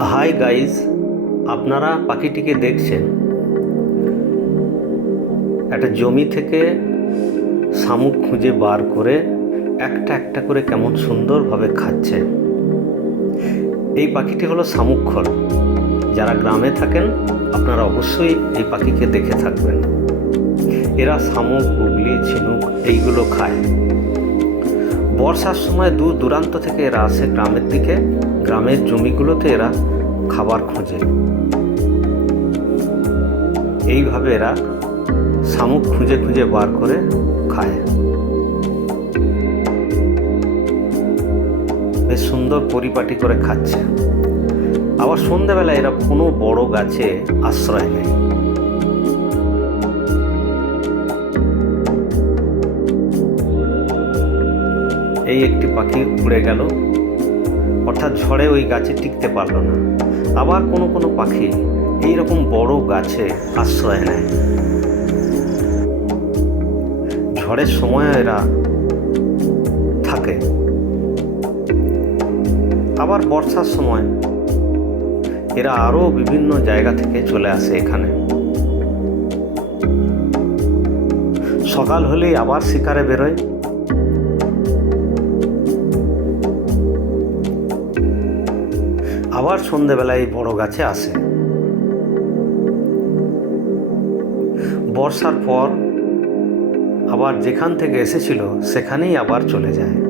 Hi guys, আপনারা পাখিটিকে দেখছেন। একটা জমি থেকে শামুক খুঁজে বার করে একটা একটা করে কেমন সুন্দরভাবে খাচ্ছে। এই পাখিটি হলো শামুকখোর। যারা গ্রামে থাকেন আপনারা অবশ্যই এই পাখিকে দেখে থাকবেন। এরা শামুক, গুগলি, ঝিনুক এইগুলো খায়। বর্ষার সময় দূর দূরান্ত থেকে এরা আসে গ্রামের দিকে। গ্রামের জমিগুলোতে এরা খাবার খোঁজে। এইভাবে এরা শামুক খুঁজে খুঁজে বার করে খায়। বেশ সুন্দর পরিপাটি করে খাচ্ছে। আবার সন্ধ্যাবেলায় এরা কোনো বড় গাছে আশ্রয় নেয়। এই একটি পাখি উড়ে গেল, অর্থাৎ ঝড়ে ওই গাছে টিকতে পারলো না। আবার কোনো কোনো পাখি এইরকম বড় গাছে আশ্রয় নেয়। ঝড়ের সময় এরা থাকে। আবার বর্ষার সময় এরা আরও বিভিন্ন জায়গা থেকে চলে আসে এখানে। সকাল হলেই আবার শিকারে বেরোয়। আবার সন্ধেবেলায় এই বড় গাছে আসে। বর্ষার পর আবার যেখান থেকে এসেছিল সেখানেই আবার চলে যায়।